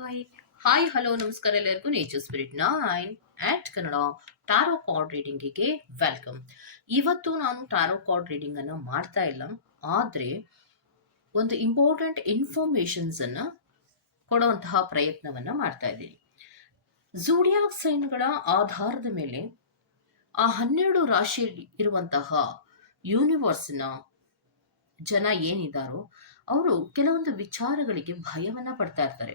Hi hi hello ನಮಸ್ಕಾರ ಎಲ್ಲರಿಗೂ nature spirit nine eight Kannada tarot card ರೀಡಿಂಗಿಗೆ welcome ಇವತ್ತು ನಾನು ಟಾರೋ ಕಾರ್ಡ್ ರೀಡಿಂಗ್ ಅನ್ನು ಮಾಡ್ತಾ ಇಲ್ಲ, ಆದರೆ ಒಂದು ಇಂಪಾರ್ಟೆಂಟ್ ಇನ್ಫಾರ್ಮೇಶನ್ಸ್ ಅನ್ನು ಕೊಡುವಂತಹ ಪ್ರಯತ್ನವನ್ನ ಮಾಡ್ತಾ ಇದ್ದೀನಿ. ಜೂಡಿಯಾಕ್ ಸೈನ್ಗಳ ಆಧಾರದ ಮೇಲೆ ಆ ಹನ್ನೆರಡು ರಾಶಿ ಇರುವಂತಹ ಯೂನಿವರ್ಸ್ನ ಜನ ಏನಿದ್ದಾರೋ ಅವರು ಕೆಲವೊಂದು ವಿಚಾರಗಳಿಗೆ ಭಯವನ್ನ ಪಡ್ತಾ ಇರ್ತಾರೆ.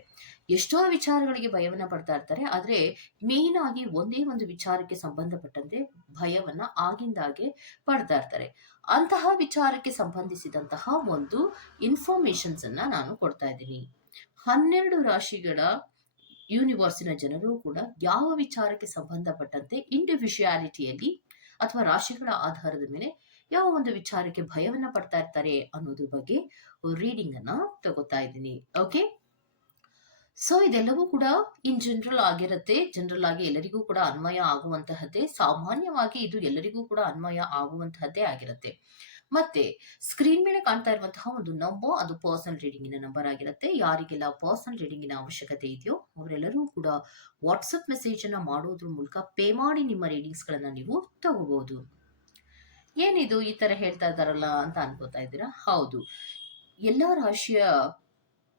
ಎಷ್ಟೋ ವಿಚಾರಗಳಿಗೆ ಭಯವನ್ನ ಪಡ್ತಾ ಇರ್ತಾರೆ, ಆದ್ರೆ ಮೇನ್ ಆಗಿ ಒಂದೇ ಒಂದು ವಿಚಾರಕ್ಕೆ ಸಂಬಂಧಪಟ್ಟಂತೆ ಭಯವನ್ನ ಆಗಿಂದಾಗೆ ಪಡ್ತಾ ಇರ್ತಾರೆ. ಅಂತಹ ವಿಚಾರಕ್ಕೆ ಸಂಬಂಧಿಸಿದಂತಹ ಒಂದು ಇನ್ಫಾರ್ಮೇಶನ್ಸ್ ಅನ್ನ ನಾನು ಕೊಡ್ತಾ ಇದ್ದೀನಿ. ಹನ್ನೆರಡು ರಾಶಿಗಳ ಯೂನಿವರ್ಸಿನ ಜನರು ಕೂಡ ಯಾವ ವಿಚಾರಕ್ಕೆ ಸಂಬಂಧಪಟ್ಟಂತೆ ಇಂಡಿವಿಜುಯಾಲಿಟಿಯಲ್ಲಿ ಅಥವಾ ರಾಶಿಗಳ ಆಧಾರದ ಮೇಲೆ ಯಾವ ಒಂದು ವಿಚಾರಕ್ಕೆ ಭಯವನ್ನ ಪಡ್ತಾ ಇರ್ತಾರೆ ಅನ್ನೋದ್ರ ಬಗ್ಗೆ ರೀಡಿಂಗ್ ಅನ್ನ ತಗೋತಾ ಇದ್ದೀನಿ. ಓಕೆ ಸೊ ಇದೆಲ್ಲವೂ ಕೂಡ ಇನ್ ಜನರಲ್ ಆಗಿರುತ್ತೆ. ಜನರಲ್ ಆಗಿ ಎಲ್ಲರಿಗೂ ಕೂಡ ಅನ್ವಯ ಆಗುವಂತಹದ್ದೇ, ಸಾಮಾನ್ಯವಾಗಿ ಇದು ಎಲ್ಲರಿಗೂ ಕೂಡ ಅನ್ವಯ ಆಗುವಂತಹದ್ದೇ ಆಗಿರುತ್ತೆ. ಮತ್ತೆ ಸ್ಕ್ರೀನ್ ಮೇಲೆ ಕಾಣ್ತಾ ಇರುವಂತಹ ಒಂದು ನಂಬರ್ ಅದು ಪರ್ಸನಲ್ ರೀಡಿಂಗಿನ ನಂಬರ್ ಆಗಿರುತ್ತೆ. ಯಾರಿಗೆಲ್ಲ ಪರ್ಸನಲ್ ರೀಡಿಂಗಿನ ಅವಶ್ಯಕತೆ ಇದೆಯೋ, ಅವರೆಲ್ಲರೂ ಕೂಡ ವಾಟ್ಸಪ್ ಮೆಸೇಜ್ ಅನ್ನ ಮಾಡೋದ್ರ ಮೂಲಕ ಪೇ ಮಾಡಿ ನಿಮ್ಮ ರೀಡಿಂಗ್ಸ್ ಗಳನ್ನ ನೀವು ತಗೋಬಹುದು ಏನಿದು ಈ ತರ ಹೇಳ್ತಾ ಇದ್ದಾರಲ್ಲ ಅಂತ ಅನ್ಕೋತಾ ಇದ್ದೀರಾ? ಹೌದು. ಎಲ್ಲ ರಾಶಿಯ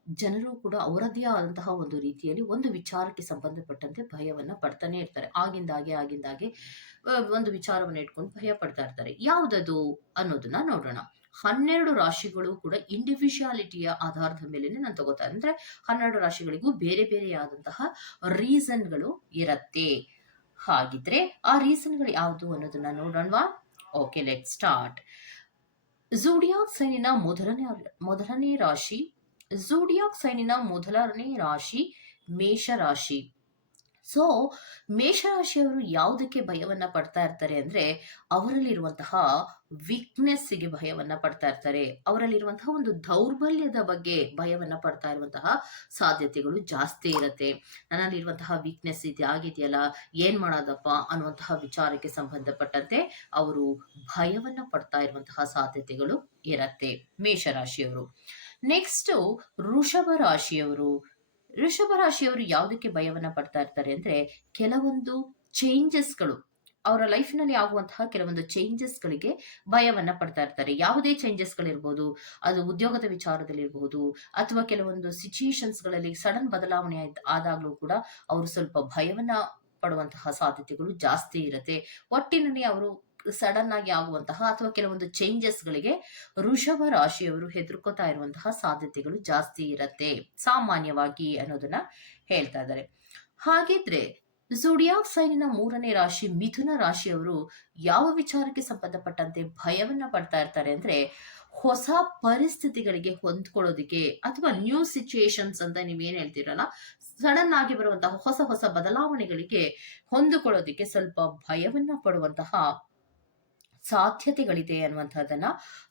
ಜನರು ಕೂಡ ಅವರದೇ ಆದಂತಹ ಒಂದು ರೀತಿಯಲ್ಲಿ ಒಂದು ವಿಚಾರಕ್ಕೆ ಸಂಬಂಧಪಟ್ಟಂತೆ ಭಯವನ್ನ ಪಡ್ತಾನೆ ಇರ್ತಾರೆ. ಆಗಿಂದಾಗೆ ಆಗಿಂದಾಗೆ ಒಂದು ವಿಚಾರವನ್ನ ಇಟ್ಕೊಂಡು ಭಯ ಪಡ್ತಾ ಇರ್ತಾರೆ. ಯಾವುದದು ಅನ್ನೋದನ್ನ ನೋಡೋಣ. ಹನ್ನೆರಡು ರಾಶಿಗಳು ಕೂಡ ಇಂಡಿವಿಜುವಾಲಿಟಿಯ ಆಧಾರದ ಮೇಲೆ ನಾನು ತಗೋತಾ ಅಂದ್ರೆ ಹನ್ನೆರಡು ರಾಶಿಗಳಿಗೂ ಬೇರೆ ಬೇರೆ ಆದಂತಹ ರೀಸನ್ಗಳು ಇರತ್ತೆ. ಹಾಗಿದ್ರೆ ಆ ರೀಸನ್ಗಳು ಯಾವುದು ಅನ್ನೋದನ್ನ ನೋಡೋಣವಾ? ಓಕೆ ಲೆಟ್ ಸ್ಟಾರ್ಟ್ ಝೂಡಿಯಾಕ್ ಸೈನಿನ ಮೊದಲನೇ ಮೊದಲನೇ ರಾಶಿ ಝೂಡಿಯಾಕ್ ಸೈನಿನ ಮೊದಲನೇ ರಾಶಿ ಮೇಷರಾಶಿ ಸೊ ಮೇಷರಾಶಿಯವರು ಯಾವುದಕ್ಕೆ ಭಯವನ್ನ ಪಡ್ತಾ ಇರ್ತಾರೆ ಅಂದ್ರೆ, ಅವರಲ್ಲಿರುವಂತಹ ವೀಕ್ನೆಸ್ಗೆ ಭಯವನ್ನ ಪಡ್ತಾ ಇರ್ತಾರೆ. ಅವರಲ್ಲಿರುವಂತಹ ಒಂದು ದೌರ್ಬಲ್ಯದ ಬಗ್ಗೆ ಭಯವನ್ನ ಪಡ್ತಾ ಇರುವಂತಹ ಸಾಧ್ಯತೆಗಳು ಜಾಸ್ತಿ ಇರುತ್ತೆ. ನನ್ನಲ್ಲಿರುವಂತಹ ವೀಕ್ನೆಸ್ ಇದೆ ಆಗಿದೆಯಲ್ಲ, ಏನ್ ಮಾಡೋದಪ್ಪ ಅನ್ನುವಂತಹ ವಿಚಾರಕ್ಕೆ ಸಂಬಂಧಪಟ್ಟಂತೆ ಅವರು ಭಯವನ್ನ ಪಡ್ತಾ ಇರುವಂತಹ ಸಾಧ್ಯತೆಗಳು ಇರತ್ತೆ ಮೇಷರಾಶಿಯವರು. ನೆಕ್ಸ್ಟ್ ಋಷಭ ರಾಶಿಯವರು. ವೃಷಭ ರಾಶಿಯವರು ಯಾವುದಕ್ಕೆ ಭಯವನ್ನ ಪಡ್ತಾ ಇರ್ತಾರೆ ಅಂದ್ರೆ ಕೆಲವೊಂದು ಚೇಂಜಸ್ಗಳು ಅವರ ಲೈಫ್ನಲ್ಲಿ ಆಗುವಂತಹ ಕೆಲವೊಂದು ಚೇಂಜಸ್ಗಳಿಗೆ ಭಯವನ್ನ ಪಡ್ತಾ ಇರ್ತಾರೆ. ಯಾವುದೇ ಚೇಂಜಸ್ಗಳಿರ್ಬೋದು ಅದು ಉದ್ಯೋಗದ ವಿಚಾರದಲ್ಲಿರ್ಬಹುದು ಅಥವಾ ಕೆಲವೊಂದು ಸಿಚುಯೇಷನ್ಸ್ಗಳಲ್ಲಿ ಸಡನ್ ಬದಲಾವಣೆ ಆದಾಗಲೂ ಕೂಡ ಅವರು ಸ್ವಲ್ಪ ಭಯವನ್ನ ಪಡುವಂತಹ ಸಾಧ್ಯತೆಗಳು ಜಾಸ್ತಿ ಇರುತ್ತೆ. ಒಟ್ಟಿನಲ್ಲಿ ಅವರು ಸಡನ್ ಆಗಿ ಆಗುವಂತಹ ಅಥವಾ ಕೆಲವೊಂದು ಚೇಂಜಸ್ಗಳಿಗೆ ವೃಷಭ ರಾಶಿಯವರು ಹೆದರ್ಕೋತಾ ಇರುವಂತಹ ಸಾಧ್ಯತೆಗಳು ಜಾಸ್ತಿ ಇರತ್ತೆ, ಸಾಮಾನ್ಯವಾಗಿ ಅನ್ನೋದನ್ನ ಹೇಳ್ತಾ ಇದ್ದಾರೆ. ಹಾಗಿದ್ರೆ ಜುಡಿಯಾಫ್ ಸೈನಿನ ಮೂರನೇ ರಾಶಿ ಮಿಥುನ ರಾಶಿಯವರು ಯಾವ ವಿಚಾರಕ್ಕೆ ಸಂಬಂಧಪಟ್ಟಂತೆ ಭಯವನ್ನ ಪಡ್ತಾ ಇರ್ತಾರೆ ಅಂದ್ರೆ ಹೊಸ ಪರಿಸ್ಥಿತಿಗಳಿಗೆ ಹೊಂದ್ಕೊಳ್ಳೋದಿಕ್ಕೆ ಅಥವಾ ನ್ಯೂ ಸಿಚುಯೇಷನ್ಸ್ ಅಂತ ನೀವೇನ್ ಹೇಳ್ತೀರಲ್ಲ ಸಡನ್ ಆಗಿ ಬರುವಂತಹ ಹೊಸ ಹೊಸ ಬದಲಾವಣೆಗಳಿಗೆ ಹೊಂದಿಕೊಳ್ಳೋದಿಕ್ಕೆ ಸ್ವಲ್ಪ ಭಯವನ್ನ ಪಡುವಂತಹ ಸಾಧ್ಯತೆಗಳಿದೆ ಅನ್ನುವಂಥದ್ದನ್ನ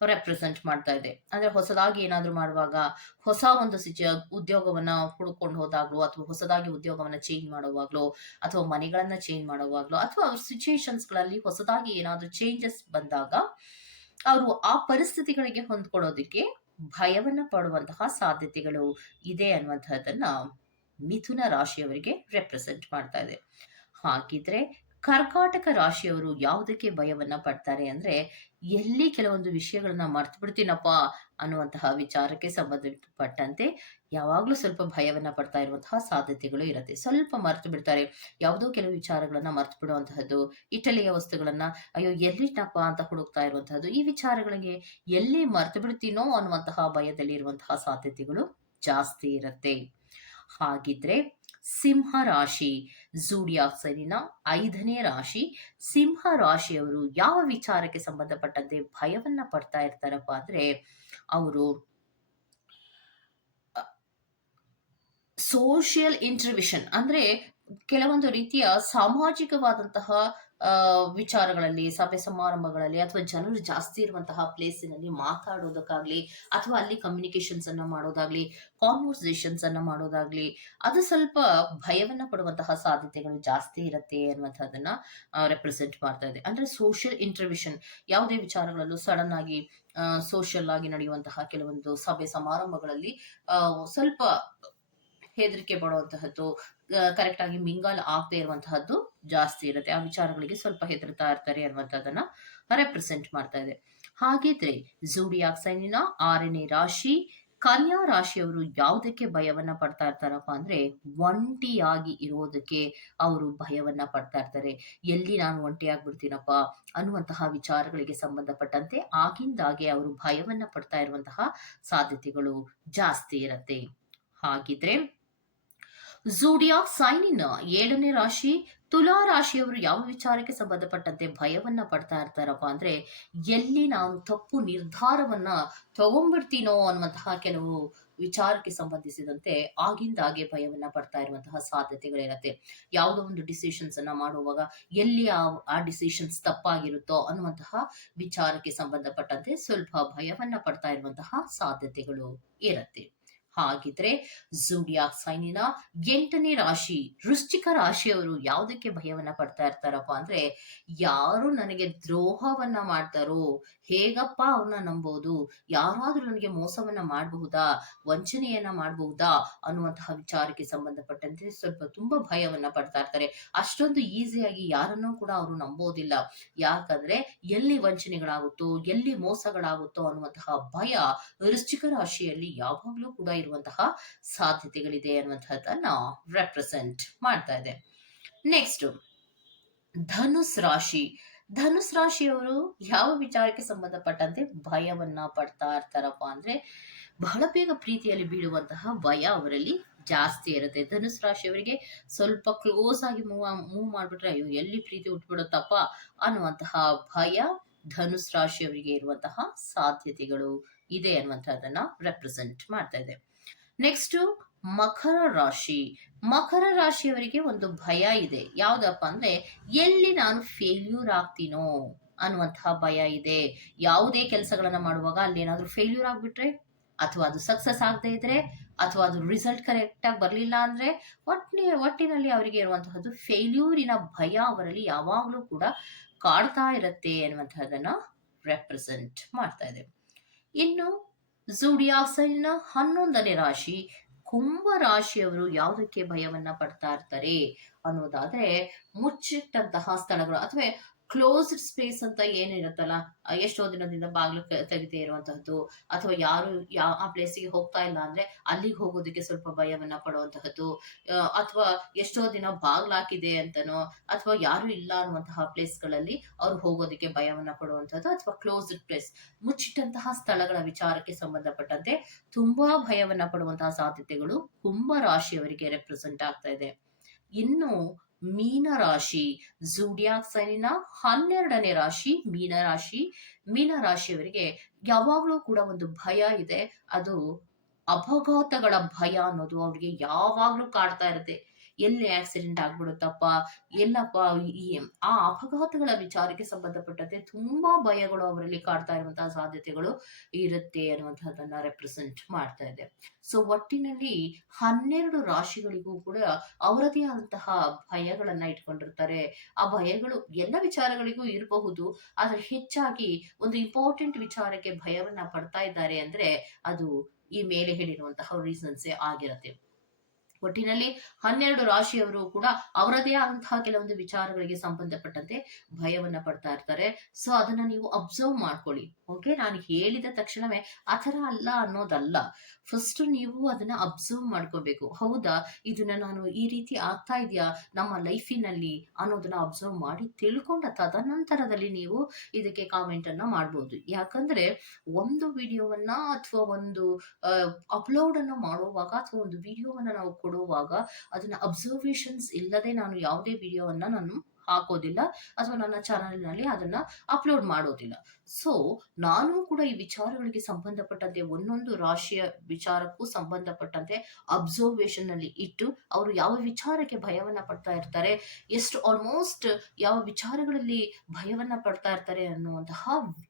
ರೆಪ್ರೆಸೆಂಟ್ ಮಾಡ್ತಾ ಇದೆ. ಅಂದ್ರೆ ಹೊಸದಾಗಿ ಏನಾದ್ರೂ ಮಾಡುವಾಗ ಹೊಸ ಒಂದು ಸಿಚ, ಉದ್ಯೋಗವನ್ನ ಹುಡುಕೊಂಡು ಹೋದಾಗ್ಲೂ ಅಥವಾ ಹೊಸದಾಗಿ ಉದ್ಯೋಗವನ್ನ ಚೇಂಜ್ ಮಾಡುವಾಗ್ಲೋ ಅಥವಾ ಮನೆಗಳನ್ನ ಚೇಂಜ್ ಮಾಡುವಾಗ್ಲೋ ಅಥವಾ ಅವ್ರ ಸಿಚುಯೇಷನ್ಸ್ಗಳಲ್ಲಿ ಹೊಸದಾಗಿ ಏನಾದ್ರೂ ಚೇಂಜಸ್ ಬಂದಾಗ ಅವರು ಆ ಪರಿಸ್ಥಿತಿಗಳಿಗೆ ಹೊಂದ್ಕೊಳ್ಳೋದಕ್ಕೆ ಭಯವನ್ನ ಪಡುವಂತಹ ಸಾಧ್ಯತೆಗಳು ಇದೆ ಅನ್ನುವಂಥದ್ದನ್ನ ಮಿಥುನ ರಾಶಿಯವರಿಗೆ ರೆಪ್ರೆಸೆಂಟ್ ಮಾಡ್ತಾ ಇದೆ. ಹಾಗಿದ್ರೆ ಕರ್ಕಾಟಕ ರಾಶಿಯವರು ಯಾವುದಕ್ಕೆ ಭಯವನ್ನ ಪಡ್ತಾರೆ ಅಂದ್ರೆ, ಎಲ್ಲಿ ಕೆಲವೊಂದು ವಿಷಯಗಳನ್ನ ಮರ್ತು ಬಿಡ್ತೀನಪ್ಪ ಅನ್ನುವಂತಹ ವಿಚಾರಕ್ಕೆ ಸಂಬಂಧಪಟ್ಟಂತೆ ಯಾವಾಗ್ಲೂ ಸ್ವಲ್ಪ ಭಯವನ್ನ ಪಡ್ತಾ ಇರುವಂತಹ ಸಾಧ್ಯತೆಗಳು ಇರುತ್ತೆ. ಸ್ವಲ್ಪ ಮರ್ತು ಬಿಡ್ತಾರೆ. ಯಾವುದೋ ಕೆಲವು ವಿಚಾರಗಳನ್ನ ಮರ್ತು ಬಿಡುವಂತಹದ್ದು, ಇಟಲಿಯ ವಸ್ತುಗಳನ್ನ, ಅಯ್ಯೋ ಎಲ್ಲಿಟ್ಟಪ್ಪ ಅಂತ ಹುಡುಕ್ತಾ ಇರುವಂತಹದ್ದು, ಈ ವಿಚಾರಗಳಿಗೆ ಎಲ್ಲಿ ಮರ್ತು ಬಿಡ್ತೀನೋ ಅನ್ನುವಂತಹ ಭಯದಲ್ಲಿ ಇರುವಂತಹ ಸಾಧ್ಯತೆಗಳು ಜಾಸ್ತಿ ಇರುತ್ತೆ. ಹಾಗಿದ್ರೆ, ಸಿಂಹ ರಾಶಿ ಝೂಡಿಯಾಕ್ ಸೈನಿನ ಐದನೇ ರಾಶಿ ಸಿಂಹ ರಾಶಿಯವರು ಯಾವ ವಿಚಾರಕ್ಕೆ ಸಂಬಂಧಪಟ್ಟಂತೆ ಭಯವನ್ನ ಪಡ್ತಾ ಇರ್ತಾರಪ್ಪ ಅಂದ್ರೆ ಅವರು ಸೋಷಿಯಲ್ ಇಂಟರ್ವಿಷನ್ ಅಂದ್ರೆ ಕೆಲವೊಂದು ರೀತಿಯ ಸಾಮಾಜಿಕವಾದಂತಹ ವಿಚಾರಗಳಲ್ಲಿ, ಸಭೆ ಸಮಾರಂಭಗಳಲ್ಲಿ ಅಥವಾ ಜನರು ಜಾಸ್ತಿ ಇರುವಂತಹ ಪ್ಲೇಸಿನಲ್ಲಿ ಮಾತಾಡೋದಕ್ಕಾಗ್ಲಿ ಅಥವಾ ಅಲ್ಲಿ ಕಮ್ಯುನಿಕೇಶನ್ಸ್ ಅನ್ನ ಮಾಡೋದಾಗ್ಲಿ ಕಾನ್ವರ್ಸೇಷನ್ಸ್ ಅನ್ನ ಮಾಡೋದಾಗ್ಲಿ, ಅದು ಸ್ವಲ್ಪ ಭಯವನ್ನ ಪಡುವಂತಹ ಸಾಧ್ಯತೆಗಳು ಜಾಸ್ತಿ ಇರುತ್ತೆ ಅನ್ನುವಂಥದ್ದನ್ನ ರೆಪ್ರೆಸೆಂಟ್ ಮಾಡ್ತಾ ಇದೆ. ಅಂದ್ರೆ ಸೋಷಿಯಲ್ ಇಂಟರ್ವಿಷನ್ ಯಾವುದೇ ವಿಚಾರಗಳಲ್ಲೂ ಸಡನ್ ಆಗಿ ಸೋಷಿಯಲ್ ಆಗಿ ನಡೆಯುವಂತಹ ಕೆಲವೊಂದು ಸಭೆ ಸಮಾರಂಭಗಳಲ್ಲಿ ಸ್ವಲ್ಪ ಹೆದರಿಕೆ ಪಡುವಂತಹದ್ದು ಕರೆಕ್ಟ್ ಆಗಿ ಮಿಂಗಲ್ ಆಗದೆ ಇರುವಂತಹದ್ದು ಜಾಸ್ತಿ ಇರುತ್ತೆ. ಆ ವಿಚಾರಗಳಿಗೆ ಸ್ವಲ್ಪ ಹೆದರ್ತಾ ಇರ್ತಾರೆ ಅನ್ನುವಂಥದ್ದನ್ನ ರೆಪ್ರೆಸೆಂಟ್ ಮಾಡ್ತಾ ಇದೆ. ಹಾಗಿದ್ರೆ ಜೂಡಿಯಾಕ್ ಸೈನಿನ ಆರನೇ ರಾಶಿ, ಕನ್ಯಾ ರಾಶಿಯವರು ಯಾವುದಕ್ಕೆ ಭಯವನ್ನ ಪಡ್ತಾ ಇರ್ತಾರಪ್ಪ ಅಂದ್ರೆ ಒಂಟಿಯಾಗಿ ಇರೋದಕ್ಕೆ ಅವರು ಭಯವನ್ನ ಪಡ್ತಾ ಇರ್ತಾರೆ. ಎಲ್ಲಿ ನಾನು ಒಂಟಿಯಾಗ್ಬಿಡ್ತೀನಪ್ಪ ಅನ್ನುವಂತಹ ವಿಚಾರಗಳಿಗೆ ಸಂಬಂಧಪಟ್ಟಂತೆ ಆಗಿಂದಾಗೆ ಅವರು ಭಯವನ್ನ ಪಡ್ತಾ ಇರುವಂತಹ ಸಾಧ್ಯತೆಗಳು ಜಾಸ್ತಿ ಇರತ್ತೆ. ಹಾಗಿದ್ರೆ ಝೂಡಿಯಾ ಸೈನಿನ ಏಳನೇ ರಾಶಿ ತುಲಾ ರಾಶಿಯವರು ಯಾವ ವಿಚಾರಕ್ಕೆ ಸಂಬಂಧಪಟ್ಟಂತೆ ಭಯವನ್ನ ಪಡ್ತಾ ಇರ್ತಾರಪ್ಪ ಅಂದ್ರೆ, ಎಲ್ಲಿ ನಾವು ತಪ್ಪು ನಿರ್ಧಾರವನ್ನ ತಗೊಂಡ್ಬಿಡ್ತೀನೋ ಅನ್ನುವಂತಹ ಕೆಲವು ವಿಚಾರಕ್ಕೆ ಸಂಬಂಧಿಸಿದಂತೆ ಆಗಿಂದಾಗೆ ಭಯವನ್ನ ಪಡ್ತಾ ಇರುವಂತಹ ಸಾಧ್ಯತೆಗಳಿರುತ್ತೆ. ಯಾವುದೋ ಒಂದು ಡಿಸಿಷನ್ಸ್ ಅನ್ನ ಮಾಡುವಾಗ ಎಲ್ಲಿ ಆ ಆ ಡಿಸಿಷನ್ಸ್ ತಪ್ಪಾಗಿರುತ್ತೋ ಅನ್ನುವಂತಹ ವಿಚಾರಕ್ಕೆ ಸಂಬಂಧಪಟ್ಟಂತೆ ಸ್ವಲ್ಪ ಭಯವನ್ನ ಪಡ್ತಾ ಇರುವಂತಹ ಸಾಧ್ಯತೆಗಳು ಇರತ್ತೆ. ಹಾಗಿದ್ರೆ ಜೂಡಿಯಾಕ್ ಸೈನಿನ ಎಂಟನೇ ರಾಶಿ, ವೃಶ್ಚಿಕ ರಾಶಿಯವರು ಯಾವುದಕ್ಕೆ ಭಯವನ್ನ ಪಡ್ತಾ ಇರ್ತಾರಪ್ಪ ಅಂದ್ರೆ ಯಾರು ನನಗೆ ದ್ರೋಹವನ್ನ ಮಾಡ್ತಾರೋ, ಹೇಗಪ್ಪ ಅವ್ರನ್ನ ನಂಬೋದು, ಯಾರಾದ್ರೂ ನನಗೆ ಮೋಸವನ್ನ ಮಾಡಬಹುದಾ, ವಂಚನೆಯನ್ನ ಮಾಡಬಹುದಾ ಅನ್ನುವಂತಹ ವಿಚಾರಕ್ಕೆ ಸಂಬಂಧಪಟ್ಟಂತೆ ಸ್ವಲ್ಪ ತುಂಬಾ ಭಯವನ್ನ ಪಡ್ತಾ ಇರ್ತಾರೆ. ಅಷ್ಟೊಂದು ಈಸಿಯಾಗಿ ಯಾರನ್ನೂ ಕೂಡ ಅವರು ನಂಬೋದಿಲ್ಲ. ಯಾಕಂದ್ರೆ ಎಲ್ಲಿ ವಂಚನೆಗಳಾಗುತ್ತೋ, ಎಲ್ಲಿ ಮೋಸಗಳಾಗುತ್ತೋ ಅನ್ನುವಂತಹ ಭಯ ವೃಶ್ಚಿಕ ರಾಶಿಯಲ್ಲಿ ಯಾವಾಗ್ಲೂ ಕೂಡ ಇರುವಂತಹ ಸಾಧ್ಯತೆಗಳಿದೆ ಅನ್ನುವಂತಹದ್ದನ್ನ ರೆಪ್ರೆಸೆಂಟ್ ಮಾಡ್ತಾ ಇದೆ. ನೆಕ್ಸ್ಟ್ ಧನುಸ್ ರಾಶಿ. ಧನುಸ್ ರಾಶಿಯವರು ಯಾವ ವಿಚಾರಕ್ಕೆ ಸಂಬಂಧಪಟ್ಟಂತೆ ಭಯವನ್ನ ಪಡ್ತಾ ಇರ್ತಾರಪ್ಪ ಅಂದ್ರೆ ಬಹಳ ಬೇಗ ಪ್ರೀತಿಯಲ್ಲಿ ಬೀಳುವಂತಹ ಭಯ ಅವರಲ್ಲಿ ಜಾಸ್ತಿ ಇರುತ್ತೆ. ಧನುಸ್ ರಾಶಿಯವರಿಗೆ ಸ್ವಲ್ಪ ಕ್ಲೋಸ್ ಆಗಿ ಮೂವ್ ಮೂವ್ ಮಾಡ್ಬಿಟ್ರೆ ಅಯ್ಯೋ, ಎಲ್ಲಿ ಪ್ರೀತಿ ಉಟ್ಬಿಡುತ್ತಪ್ಪ ಅನ್ನುವಂತಹ ಭಯ ಧನುಸ್ ರಾಶಿಯವರಿಗೆ ಇರುವಂತಹ ಸಾಧ್ಯತೆಗಳು ಇದೆ ಅನ್ನುವಂಥದ್ದನ್ನ ರೆಪ್ರೆಸೆಂಟ್ ಮಾಡ್ತಾ ಇದೆ. ನೆಕ್ಸ್ಟ್ ಮಕರ ರಾಶಿ. ಮಕರ ರಾಶಿಯವರಿಗೆ ಒಂದು ಭಯ ಇದೆ. ಯಾವ್ದಪ್ಪ ಅಂದ್ರೆ, ಎಲ್ಲಿ ನಾನು ಫೇಲ್ಯೂರ್ ಆಗ್ತೀನೋ ಅನ್ನುವಂತಹ ಭಯ ಇದೆ. ಯಾವುದೇ ಕೆಲಸಗಳನ್ನ ಮಾಡುವಾಗ ಅಲ್ಲಿ ಏನಾದ್ರೂ ಫೇಲ್ಯೂರ್ ಆಗ್ಬಿಟ್ರೆ, ಅಥವಾ ಅದು ಸಕ್ಸಸ್ ಆಗದೆ ಇದ್ರೆ, ಅಥವಾ ಅದು ರಿಸಲ್ಟ್ ಕರೆಕ್ಟ್ ಆಗಿ ಬರಲಿಲ್ಲ ಅಂದ್ರೆ ಒಟ್ಟಿನ ಒಟ್ಟಿನಲ್ಲಿ ಅವರಿಗೆ ಇರುವಂತಹದ್ದು ಫೇಲ್ಯೂರಿನ ಭಯ ಅವರಲ್ಲಿ ಯಾವಾಗಲೂ ಕೂಡ ಕಾಡ್ತಾ ಇರತ್ತೆ ಅನ್ನುವಂತಹದನ್ನ ರೆಪ್ರೆಸೆಂಟ್ ಮಾಡ್ತಾ ಇದೆ. ಇನ್ನು ಝೂಡಿಯಾಸೈನ ಹನ್ನೊಂದನೇ ರಾಶಿ ಕುಂಭ ರಾಶಿಯವರು ಯಾವುದಕ್ಕೆ ಭಯವನ್ನ ಪಡ್ತಾ ಇರ್ತಾರೆ ಅನ್ನೋದಾದ್ರೆ ಮುಚ್ಚಿಟ್ಟಂತಹ ಸ್ಥಳಗಳು. ಅಥವಾ ಕ್ಲೋಸ್ಡ್ ಸ್ಪೇಸ್ ಅಂತ ಏನಿರುತ್ತಲ್ಲ, ಎಷ್ಟೋ ದಿನದಿಂದ ಬಾಗಿಲು ತೆಗಿದೇ ಇರುವಂತಹದ್ದು, ಅಥವಾ ಯಾರು ಯಾವ ಆ ಪ್ಲೇಸಿಗೆ ಹೋಗ್ತಾ ಇಲ್ಲ ಅಂದ್ರೆ ಅಲ್ಲಿಗೆ ಹೋಗೋದಕ್ಕೆ ಸ್ವಲ್ಪ ಭಯವನ್ನ ಪಡುವಂತಹದ್ದು ಅಥವಾ ಎಷ್ಟೋ ದಿನ ಬಾಗ್ಲಾಕಿದೆ ಅಂತನೋ, ಅಥವಾ ಯಾರು ಇಲ್ಲ ಅನ್ನುವಂತಹ ಪ್ಲೇಸ್ಗಳಲ್ಲಿ ಅವ್ರು ಹೋಗೋದಕ್ಕೆ ಭಯವನ್ನ ಪಡುವಂತಹದ್ದು, ಅಥವಾ ಕ್ಲೋಸ್ಡ್ ಪ್ಲೇಸ್ ಮುಚ್ಚಿಟ್ಟಂತಹ ಸ್ಥಳಗಳ ವಿಚಾರಕ್ಕೆ ಸಂಬಂಧಪಟ್ಟಂತೆ ತುಂಬಾ ಭಯವನ್ನ ಪಡುವಂತಹ ಸಾಧ್ಯತೆಗಳು ಕುಂಭ ರಾಶಿಯವರಿಗೆ ರೆಪ್ರೆಸೆಂಟ್ ಆಗ್ತಾ ಇದೆ. ಇನ್ನು ಮೀನರಾಶಿ ಜೂಡಿಯಾಕ್ ಸೈನಿನ ಹನ್ನೆರಡನೇ ರಾಶಿ, ಮೀನ ರಾಶಿ. ಮೀನ ರಾಶಿಯವರಿಗೆ ಯಾವಾಗಲೂ ಕೂಡ ಒಂದು ಭಯ ಇದೆ. ಅದು ಅಪಘಾತಗಳ ಭಯ ಅನ್ನೋದು ಅವ್ರಿಗೆ ಯಾವಾಗ್ಲೂ ಕಾಡ್ತಾ ಇರುತ್ತೆ. ಎಲ್ಲಿ ಆಕ್ಸಿಡೆಂಟ್ ಆಗ್ಬಿಡುತ್ತಪ್ಪ? ಎಲ್ಲಪ್ಪ ಈ ಆ ಅಪಘಾತಗಳ ವಿಚಾರಕ್ಕೆ ಸಂಬಂಧಪಟ್ಟಂತೆ ತುಂಬಾ ಭಯಗಳು ಅವರಲ್ಲಿ ಕಾಡ್ತಾ ಇರುವಂತಹ ಸಾಧ್ಯತೆಗಳು ಇರುತ್ತೆ ಅನ್ನುವಂತಹದನ್ನ ರೆಪ್ರೆಸೆಂಟ್ ಮಾಡ್ತಾ ಇದೆ. ಸೊ ಒಟ್ಟಿನಲ್ಲಿ ಹನ್ನೆರಡು ರಾಶಿಗಳಿಗೂ ಕೂಡ ಅವರದೇ ಆದಂತಹ ಭಯಗಳನ್ನ ಇಟ್ಕೊಂಡಿರ್ತಾರೆ. ಆ ಭಯಗಳು ಎಲ್ಲ ವಿಚಾರಗಳಿಗೂ ಇರಬಹುದು, ಆದ್ರೆ ಹೆಚ್ಚಾಗಿ ಒಂದು ಇಂಪಾರ್ಟೆಂಟ್ ವಿಚಾರಕ್ಕೆ ಭಯವನ್ನ ಪಡ್ತಾ ಇದ್ದಾರೆ ಅಂದ್ರೆ ಅದು ಈ ಮೇಲೆ ಹೇಳಿರುವಂತಹ ರೀಸನ್ಸೇ ಆಗಿರತ್ತೆ. ಒಟ್ಟಿನಲ್ಲಿ ಹನ್ನೆರಡು ರಾಶಿಯವರು ಕೂಡ ಅವರದೇ ಆದಂತಹ ಕೆಲವೊಂದು ವಿಚಾರಗಳಿಗೆ ಸಂಬಂಧಪಟ್ಟಂತೆ ಭಯವನ್ನ ಪಡ್ತಾ ಇರ್ತಾರೆ. ಸೊ ಅದನ್ನ ನೀವು ಅಬ್ಸರ್ವ್ ಮಾಡ್ಕೊಳ್ಳಿ. ಓಕೆ ನಾನು ಹೇಳಿದ ತಕ್ಷಣವೇ ಆ ಅಲ್ಲ ಅನ್ನೋದಲ್ಲ. ಫಸ್ಟ್ ನೀವು ಅದನ್ನ ಅಬ್ಸರ್ವ್ ಮಾಡ್ಕೋಬೇಕು. ಹೌದಾ? ಇದನ್ನ ನಾನು ಈ ರೀತಿ ಆಗ್ತಾ ಇದೆಯಾ ನಮ್ಮ ಲೈಫಿನಲ್ಲಿ ಅನ್ನೋದನ್ನ ಅಬ್ಸರ್ವ್ ಮಾಡಿ ತಿಳ್ಕೊಂಡ ತದನಂತರದಲ್ಲಿ ನೀವು ಇದಕ್ಕೆ ಕಾಮೆಂಟ್ ಅನ್ನ ಮಾಡ್ಬೋದು. ಯಾಕಂದ್ರೆ ಒಂದು ವಿಡಿಯೋವನ್ನ ಅಥವಾ ಒಂದು ಅಪ್ಲೋಡ್ ಅನ್ನು ಮಾಡುವಾಗ ಅಥವಾ ಒಂದು ವಿಡಿಯೋವನ್ನ ನಾವು ಅದನ್ನ ಅಬ್ಸರ್ವೇಷನ್ಸ್ ಇಲ್ಲದೆ ನಾನು ಯಾವುದೇ ವಿಡಿಯೋವನ್ನ ನಾನು ಹಾಕೋದಿಲ್ಲ. ಅಥವಾ ನನ್ನ ಚಾನಲ್ನಲ್ಲಿ ಅದನ್ನ ಅಪ್ಲೋಡ್ ಮಾಡೋದಿಲ್ಲ. ಸೊ ನಾನು ಕೂಡ ಈ ವಿಚಾರಗಳಿಗೆ ಸಂಬಂಧಪಟ್ಟಂತೆ ಒಂದೊಂದು ರಾಶಿಯ ವಿಚಾರಕ್ಕೂ ಸಂಬಂಧಪಟ್ಟಂತೆ ಅಬ್ಸರ್ವೇಷನ್ನಲ್ಲಿ ಇಟ್ಟು ಅವರು ಯಾವ ವಿಚಾರಕ್ಕೆ ಭಯವನ್ನ ಪಡ್ತಾ ಇರ್ತಾರೆ, ಎಷ್ಟು ಆಲ್ಮೋಸ್ಟ್ ಯಾವ ವಿಚಾರಗಳಲ್ಲಿ ಭಯವನ್ನ ಪಡ್ತಾ ಇರ್ತಾರೆ ಅನ್ನುವಂತಹ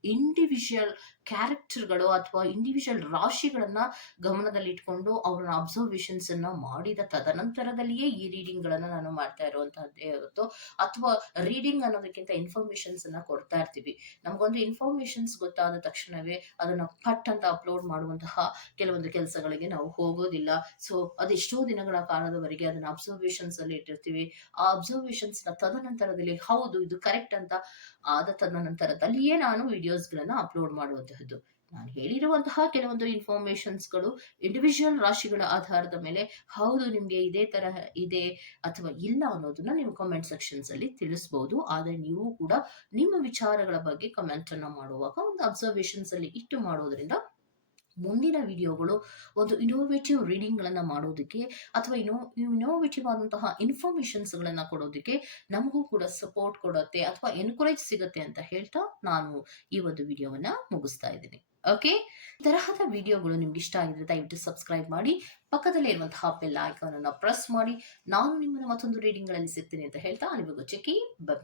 ಇಂಡಿವಿಜುವಲ್ ಕ್ಯಾರೆಕ್ಟರ್ಗಳು ಅಥವಾ ಇಂಡಿವಿಜುವಲ್ ರಾಶಿಗಳನ್ನ ಗಮನದಲ್ಲಿ ಇಟ್ಕೊಂಡು ಅವ್ರನ್ನ ಅಬ್ಸರ್ವೇಷನ್ಸ್ ಅನ್ನ ಮಾಡಿದ ತದನಂತರದಲ್ಲಿಯೇ ಈ ರೀಡಿಂಗ್ ಗಳನ್ನ ನಾನು ಮಾಡ್ತಾ ಇರುವಂತಹದ್ದೇ ಇರುತ್ತೋ ಅಥವಾ ರೀಡಿಂಗ್ ಅನ್ನೋದಕ್ಕಿಂತ ಇನ್ಫಾರ್ಮೇಶನ್ಸ್ ಅನ್ನ ಕೊಡ್ತಾ ಇರ್ತೀವಿ. ನಮಗೊಂದು ಇನ್ಫಾರ್ಮೇಶನ್ಸ್ ಗೊತ್ತಾದ ತಕ್ಷಣವೇ ಅದನ್ನ ಪಟ್ ಅಂತ ಅಪ್ಲೋಡ್ ಮಾಡುವಂತಹ ಕೆಲವೊಂದು ಕೆಲಸಗಳಿಗೆ ನಾವು ಹೋಗೋದಿಲ್ಲ. ಸೊ ಅದೆಷ್ಟೋ ದಿನಗಳ ಕಾಲದವರೆಗೆ ಅದನ್ನ ಅಬ್ಸರ್ವೇಶನ್ಸ್ ಅಲ್ಲಿ ಇಟ್ಟಿರ್ತೀವಿ. ಆ ಅಬ್ಸರ್ವೇಷನ್ಸ್ನ ತದನಂತರದಲ್ಲಿ ಹೌದು, ಇದು ಕರೆಕ್ಟ್ ಅಂತ ಆದ ತದನಂತರದಲ್ಲಿಯೇ ನಾನು ವಿಡಿಯೋಸ್ ಗಳನ್ನ ಅಪ್ಲೋಡ್ ಮಾಡುವಂತಹದ್ದು. ನಾನು ಹೇಳಿರುವಂತಹ ಕೆಲವೊಂದು ಇನ್ಫಾರ್ಮೇಶನ್ಸ್ಗಳು ಇಂಡಿವಿಜುವಲ್ ರಾಶಿಗಳ ಆಧಾರದ ಮೇಲೆ ಹೌದು ನಿಮಗೆ ಇದೇ ತರಹ ಇದೆ ಅಥವಾ ಇಲ್ಲ ಅನ್ನೋದನ್ನ ನೀವು ಕಮೆಂಟ್ ಸೆಕ್ಷನ್ಸ್ ಅಲ್ಲಿ ತಿಳಿಸಬಹುದು ಆದರೆ ನೀವು ಕೂಡ ನಿಮ್ಮ ವಿಚಾರಗಳ ಬಗ್ಗೆ ಕಮೆಂಟ್ ಅನ್ನ ಮಾಡುವಾಗ ಒಂದು ಅಬ್ಸರ್ವೇಷನ್ಸ್ ಅಲ್ಲಿ ಇಟ್ಟು ಮಾಡೋದ್ರಿಂದ ಮುಂದಿನ ವಿಡಿಯೋಗಳು ಒಂದು ಇನೋವೇಟಿವ್ ರೀಡಿಂಗ್ಗಳನ್ನು ಮಾಡೋದಕ್ಕೆ ಅಥವಾ ಇನೋ ಇನೋವೇಟಿವ್ ಆದಂತಹ ಇನ್ಫಾರ್ಮೇಷನ್ಸ್ಗಳನ್ನು ಕೊಡೋದಕ್ಕೆ ನಮಗೂ ಕೂಡ ಸಪೋರ್ಟ್ ಕೊಡುತ್ತೆ ಅಥವಾ ಎನ್ಕರೇಜ್ ಸಿಗುತ್ತೆ ಅಂತ ಹೇಳ್ತಾ ನಾನು ಈ ಒಂದು ವಿಡಿಯೋವನ್ನ ಮುಗಿಸ್ತಾ ಇದ್ದೀನಿ. ಓಕೆ ತರಹದ ವಿಡಿಯೋಗಳು ನಿಮ್ಗೆ ಇಷ್ಟ ಆಗಿದ್ರೆ ದಯವಿಟ್ಟು ಸಬ್ಸ್ಕ್ರೈಬ್ ಮಾಡಿ, ಪಕ್ಕದಲ್ಲಿ ಇರುವಂತಹ ಬೆಲ್ ಐಕಾನ್ ಅನ್ನ ಪ್ರೆಸ್ ಮಾಡಿ, ನಾನು ನಿಮ್ಮನ್ನು ಮತ್ತೊಂದು ರೀಡಿಂಗ್ಗಳಲ್ಲಿ ಸಿಗ್ತೀನಿ ಅಂತ ಹೇಳ್ತಾ ಅಲ್ಲಿವರೆಗೂ ಚೆಕ್ಕಿ ಬೈ